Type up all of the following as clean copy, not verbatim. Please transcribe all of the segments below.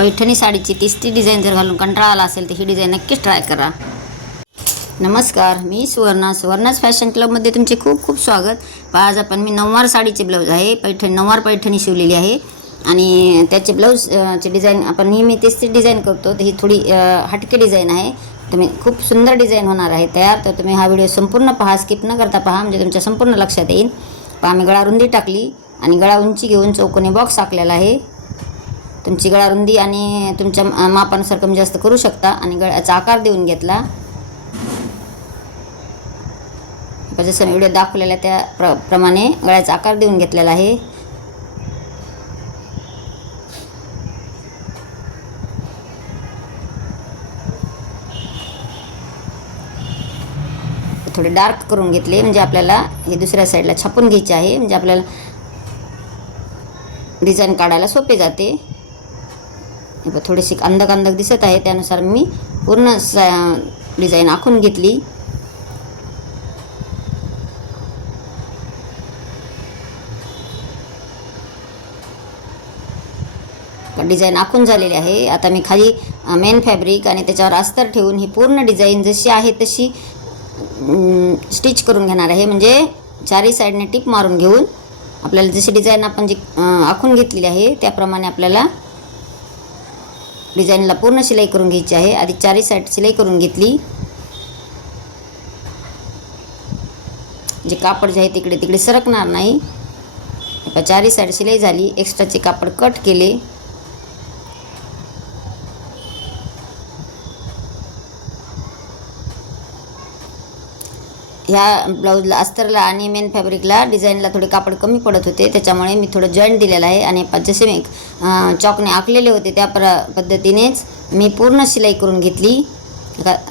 पैठणी साडीची तिसरी डिझाईन जर घालून कंटाळा आला असेल तर ही डिझाईन नक्कीच ट्राय करा. नमस्कार, मी सुवर्णाच फॅशन क्लबमध्ये तुमचे खूप खूप स्वागत. आज आपण मी नऊवार साडीचे ब्लाऊज आहे नऊवार पैठणी शिवलेली आहे आणि त्याचे ब्लाऊजचे डिझाईन आपण नेहमी तिसरी डिझाईन करतो. तर ही थोडी हटके डिझाईन आहे. तुम्ही खूप सुंदर डिझाईन होणार आहे तयार. तर तुम्ही हा व्हिडिओ संपूर्ण पहा, स्किप न करता पहा, म्हणजे तुमच्या संपूर्ण लक्षात येईल. पहा, मी गळा रुंदी टाकली आणि गळा उंची घेऊन चौकोनी बॉक्स आखलेला आहे. तुमची गळा रुंदी आणि तुमच्या मापानुसार कमी जास्त करू शकता आणि गळ्याचा आकार देऊन घेतला. जसं मी व्हिडिओ दाखवलेला त्या प्रमाणे गळ्याचा आकार देऊन घेतलेला आहे. थोडे डार्क करून घेतले, म्हणजे आपल्याला हे दुसऱ्या साईडला छापून घ्यायचे आहे, म्हणजे आपल्याला डिझाईन काढायला सोपे जाते. थोडीशी अंधक दिसत आहे, त्यानुसार मी पूर्ण डिझाईन आखून घेतली. डिझाईन आखून झालेली आहे. आता मी खाली मेन फॅब्रिक आणि त्याच्यावर अस्तर ठेवून ही पूर्ण डिझाईन जशी आहे तशी स्टिच करून घेणार आहे. म्हणजे चारही साईडने टिप मारून घेऊन आपल्याला जशी डिझाईन आपण जी आखून घेतलेली आहे त्याप्रमाणे आपल्याला डिझाईनला पूर्ण शिलाई करून घ्यायची आहे. आधी चारही साईड शिलाई करून घेतली. जे कापड जे आहे तिकडे सरकणार नाही. चारही साईड शिलाई झाली. एक्स्ट्राचे कापड कट केले. ह्या ब्लाऊजला अस्तरला आणि मेन फॅब्रिकला डिझाईनला थोडे कापड कमी पडत होते, त्याच्यामुळे मी थोडं जॉईंट दिलेलं आहे. आणि जसे मी चॉकने आखलेले होते त्या पद्धतीनेच मी पूर्ण शिलाई करून घेतली.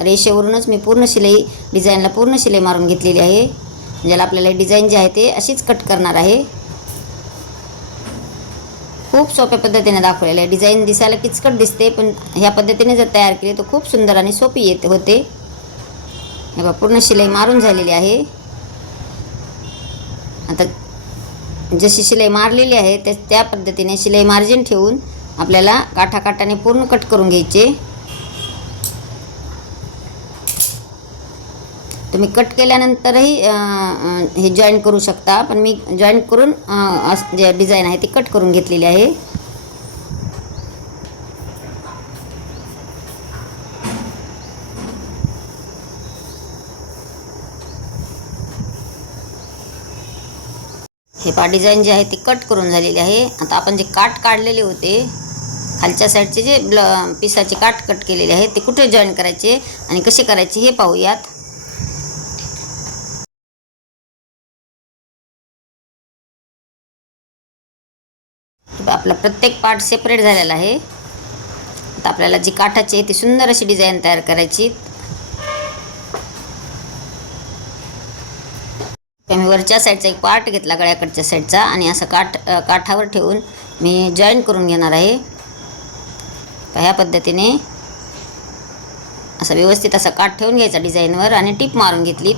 रेषेवरूनच मी पूर्ण शिलाई डिझाईनला पूर्ण शिलाई मारून घेतलेली आहे. ज्याला आपल्याला डिझाईन जे आहे ते अशीच कट करणार आहे. खूप सोप्या पद्धतीने दाखवलेलं आहे. डिझाईन दिसायला किचकट दिसते, पण ह्या पद्धतीने जर तयार केली तर खूप सुंदर आणि सोपी होते. हे बघा, पूर्ण शिलाई मारून झालेली आहे. आता जशी शिलाई मारलेली आहे त्या पद्धतीने शिलाई मार्जिन ठेवून आपल्याला काठाकाठाने पूर्ण कट करून घ्यायचे. तुम्ही कट केल्यानंतरही हे जॉईन करू शकता, पण मी जॉईन करून जे डिझाईन आहे ती कट करून घेतलेली आहे. हे पहा, डिझाईन जे आहे ती कट करून झालेली आहे. आता आपण जे काठ काढलेले होते खालच्या साईडचे जे पिसाचे काठ कट केलेले आहेत ते कुठे जॉईन करायचे आणि कसे करायचे हे पाहूयात. आपला प्रत्येक पार्ट सेपरेट झालेला आहे. आता आपल्याला जी काठाची आहे ती सुंदर अशी डिझाईन तयार करायची. मी वरच्या साईडचा एक पार्ट घेतला गळ्याकडच्या साईडचा आणि असं काठावर ठेवून मी जॉईन करून घेणार आहे. ह्या पद्धतीने असं व्यवस्थित असा काठ ठेवून घ्यायचा डिझाईनवर आणि टिप मारून घेतली.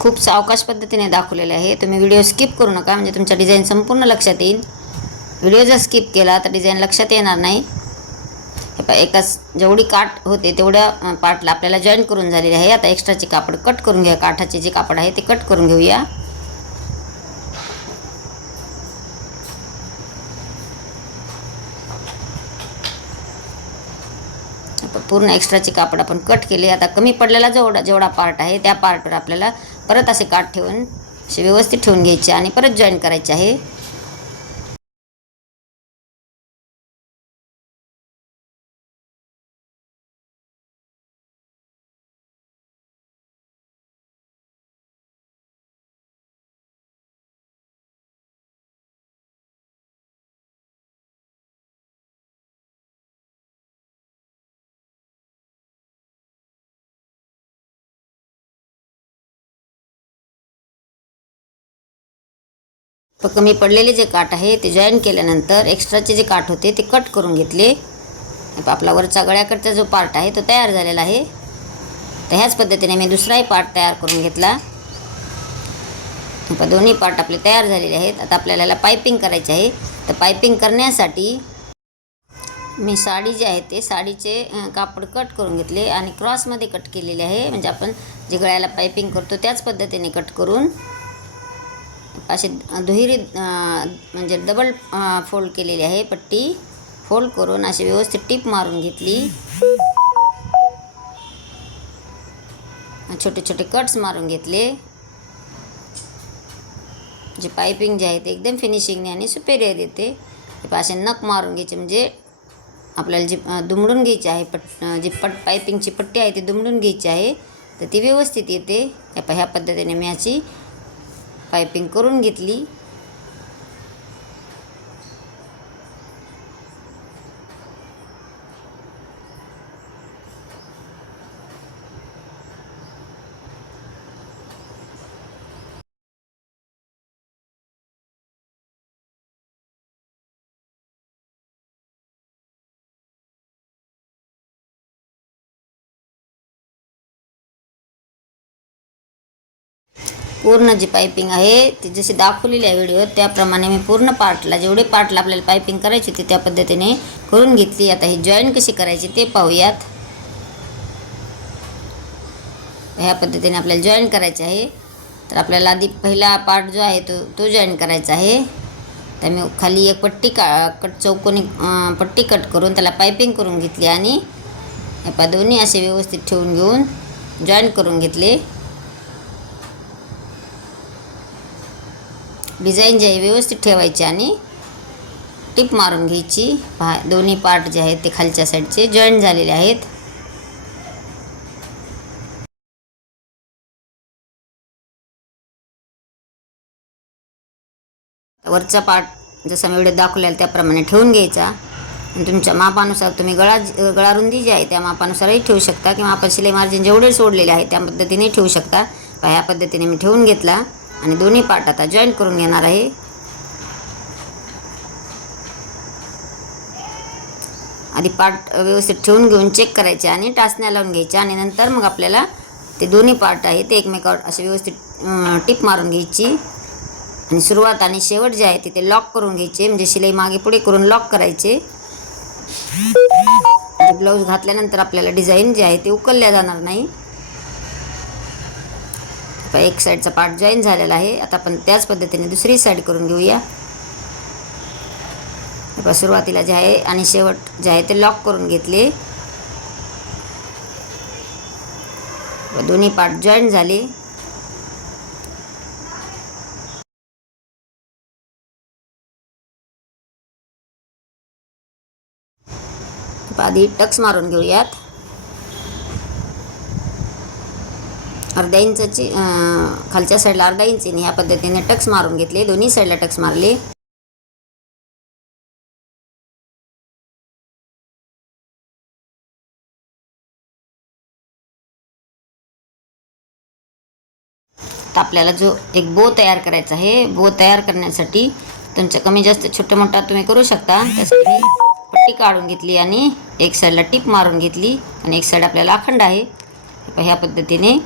खूप सावकाश पद्धतीने दाखवलेले आहे. तुम्ही व्हिडिओ स्किप करू नका, म्हणजे तुमच्या डिझाईन संपूर्ण लक्षात येईल. व्हिडिओ जर स्किप केला तर डिझाईन लक्षात येणार नाही. एकाच जेवढी काठ होते तेवढ्या पार्टला आपल्याला जॉईन करून झालेली आहे. आता एक्स्ट्राचे कापड कट करून घ्या. काठाचे जे कापड आहे ते कट करून घेऊया. पूर्ण एक्स्ट्राचे कापड आपण कट केले. आता कमी पडलेला जेवढा पार्ट आहे त्या पार्टवर आपल्याला परत असे काठ ठेवून असे व्यवस्थित ठेवून घ्यायचे आणि परत जॉईन करायचे आहे. कमी पडलेले जे काठ आहे ते जॉईन केल्यानंतर एक्स्ट्राचे जे काठ होते ते कट करून घेतले. आपला वरचा गळ्याकडचा जो पार्ट आहे तो तयार झालेला आहे. तर ह्याच पद्धतीने मी दुसराही पार्ट तयार करून घेतला. आता दोन्ही पार्ट आपले तयार झालेले आहेत. आता आपल्याला याला पायपिंग करायचे आहे. तर पायपिंग करण्यासाठी मी साडी जे आहे ते साडीचे कापड कट करून घेतले आणि क्रॉसमध्ये कट केलेले आहे. म्हणजे आपण जे गळ्याला पायपिंग करतो त्याच पद्धतीने कट करून असे दुहेरी म्हणजे डबल फोल्ड केलेली आहे. पट्टी फोल्ड करून अशी व्यवस्थित टीप मारून घेतली. छोटे छोटे कट्स मारून घेतले. जे पायपिंग जे आहे ते एकदम फिनिशिंगने आणि सुपेरियर येते. असे नख मारून घ्यायचे म्हणजे आपल्याला जी दुमडून घ्यायची आहे जी पायपिंगची पट्टी आहे ती दुमडून घ्यायची आहे. तर ती व्यवस्थित येते. ह्या पद्धतीने मी याची पायपिंग करून घेतली. पूर्ण जी पायपिंग आहे ती जशी दाखवलेली आहे व्हिडिओत त्याप्रमाणे मी पूर्ण पार्टला जेवढे पार्टला आपल्याला पायपिंग करायची होती त्या पद्धतीने करून घेतली. आता ही जॉईन कशी करायची ते पाहूयात. ह्या पद्धतीने आपल्याला जॉईन करायचे आहे. तर आपल्याला आधी पहिला पार्ट जो आहे तो जॉईन करायचा आहे. तर मी खाली एक पट्टी चौकोनी पट्टी कट करून त्याला पायपिंग करून घेतली आणि दोन्ही असे व्यवस्थित ठेवून घेऊन जॉईन करून घेतले. डिझाईन जे आहे व्यवस्थित ठेवायची आणि टिप मारून घ्यायची. दोन्ही पार्ट जे आहेत ते खालच्या साईडचे जॉईन झालेले आहेत. वरचा पार्ट जसा मी व्हिडिओ दाखवलेला त्याप्रमाणे ठेवून घ्यायचा. आणि तुमच्या मापानुसार तुम्ही गळा रुंदी जी आहे त्या मापानुसारही ठेवू शकता किंवा आपण शिलाई मार्जिन जेवढे सोडलेले आहे त्या पद्धतीने ठेवू शकता. ह्या पद्धतीने मी ठेवून घेतला आणि दोन्ही पार्ट आता जॉईन करून घेणार आहे. आधी पार्ट व्यवस्थित ठेवून घेऊन चेक करायचे आणि टाचण्या लावून घ्यायच्या आणि नंतर मग आपल्याला ते दोन्ही पार्ट आहे ते एकमेकावर असे व्यवस्थित टिप मारून घ्यायची आणि सुरुवात आणि शेवट जे आहे ते लॉक करून घ्यायचे. म्हणजे शिलाई मागे पुढे करून लॉक करायचे. ब्लाऊज घातल्यानंतर आपल्याला डिझाईन जे आहे ते उकलल्या जाणार नाही. एक साईडचा पार्ट जॉईन झालेला आहे. आता आपण त्याच पद्धतीने दुसरी साईड करून घेऊया. सुरुवातीला जे आहे आणि शेवट जे आहे ते लॉक करून घेतले. दोन्ही पार्ट जॉईन झाले. आधी टक्स मारून घेऊयात. अर्धा इंचाची खालच्या साईडला अर्धा इंचीने ह्या पद्धतीने टक्स मारून घेतले. दोन्ही साईडला टक्स मारले. तर आपल्याला जो एक बो तयार करायचा आहे. बो तयार करण्यासाठी तुमच्या कमी जास्त छोटा मोठा तुम्ही करू शकता. त्यासाठी पट्टी काढून घेतली आणि एक साईडला टिप मारून घेतली आणि एक साईड आपल्याला अखंड आहे. ह्या पद्धतीने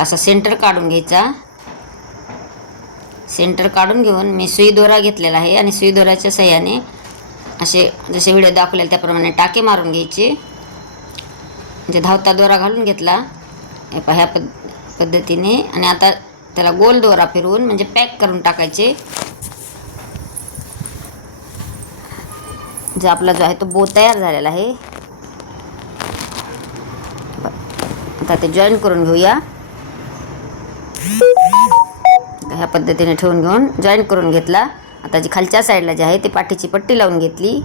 असा सेंटर काढून घ्यायचा. सेंटर काढून घेऊन मी सुई दोरा घेतलेला आहे आणि सुई दोऱ्याच्या सहाय्याने असे जसे व्हिडिओ दाखवलेले त्याप्रमाणे टाके मारून घ्यायचे. म्हणजे धावता दोरा घालून घेतला ह्या पद्धतीने आणि आता त्याला गोल दोरा फिरवून म्हणजे पॅक करून टाकायचे. जो आपला जो आहे तो बो तयार झालेला आहे. आता ते जॉईन करून घेऊया. ह्या पद्धतीने ठेवून घेऊन जॉईन करून घेतला. आता जी खालच्या साईडला जी आहे ती पाठीची पट्टी लावून घेतली.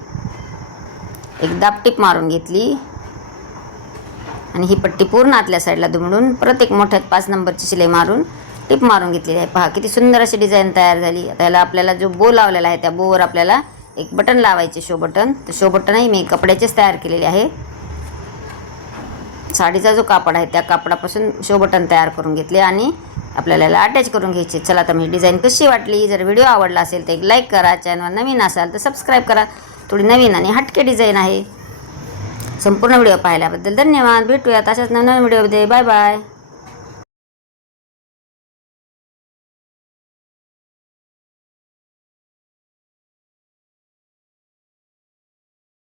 एक दाब टिप मारून घेतली आणि ही पट्टी पूर्ण आतल्या साईडला दुमडून परत एक मोठ्यात 5 नंबरची शिलाई मारून टिप मारून घेतलेली आहे. पहा किती सुंदर अशी डिझाईन तयार झाली. आता याला आपल्याला जो बो लावलेला आहे त्या बोवर आपल्याला एक बटन लावायचे, शो बटन. तर शो बटनही मी कपड्याचेच तयार केलेले आहे. साडीचा जो कापड आहे त्या कापडापासून शो बटन तयार करून घेतले आणि आपल्याला याला अटॅच करून घ्यायचे. चला तर मी डिझाईन कशी वाटली. जर व्हिडिओ आवडला असेल तर एक लाईक करा. चॅनलवर नवीन असाल तर सबस्क्राईब करा. थोडी नवीन आणि हटके डिझाईन आहे. संपूर्ण व्हिडिओ पाहिल्याबद्दल धन्यवाद. भेटूयात अशाच नवीन व्हिडिओमध्ये. Bye bye.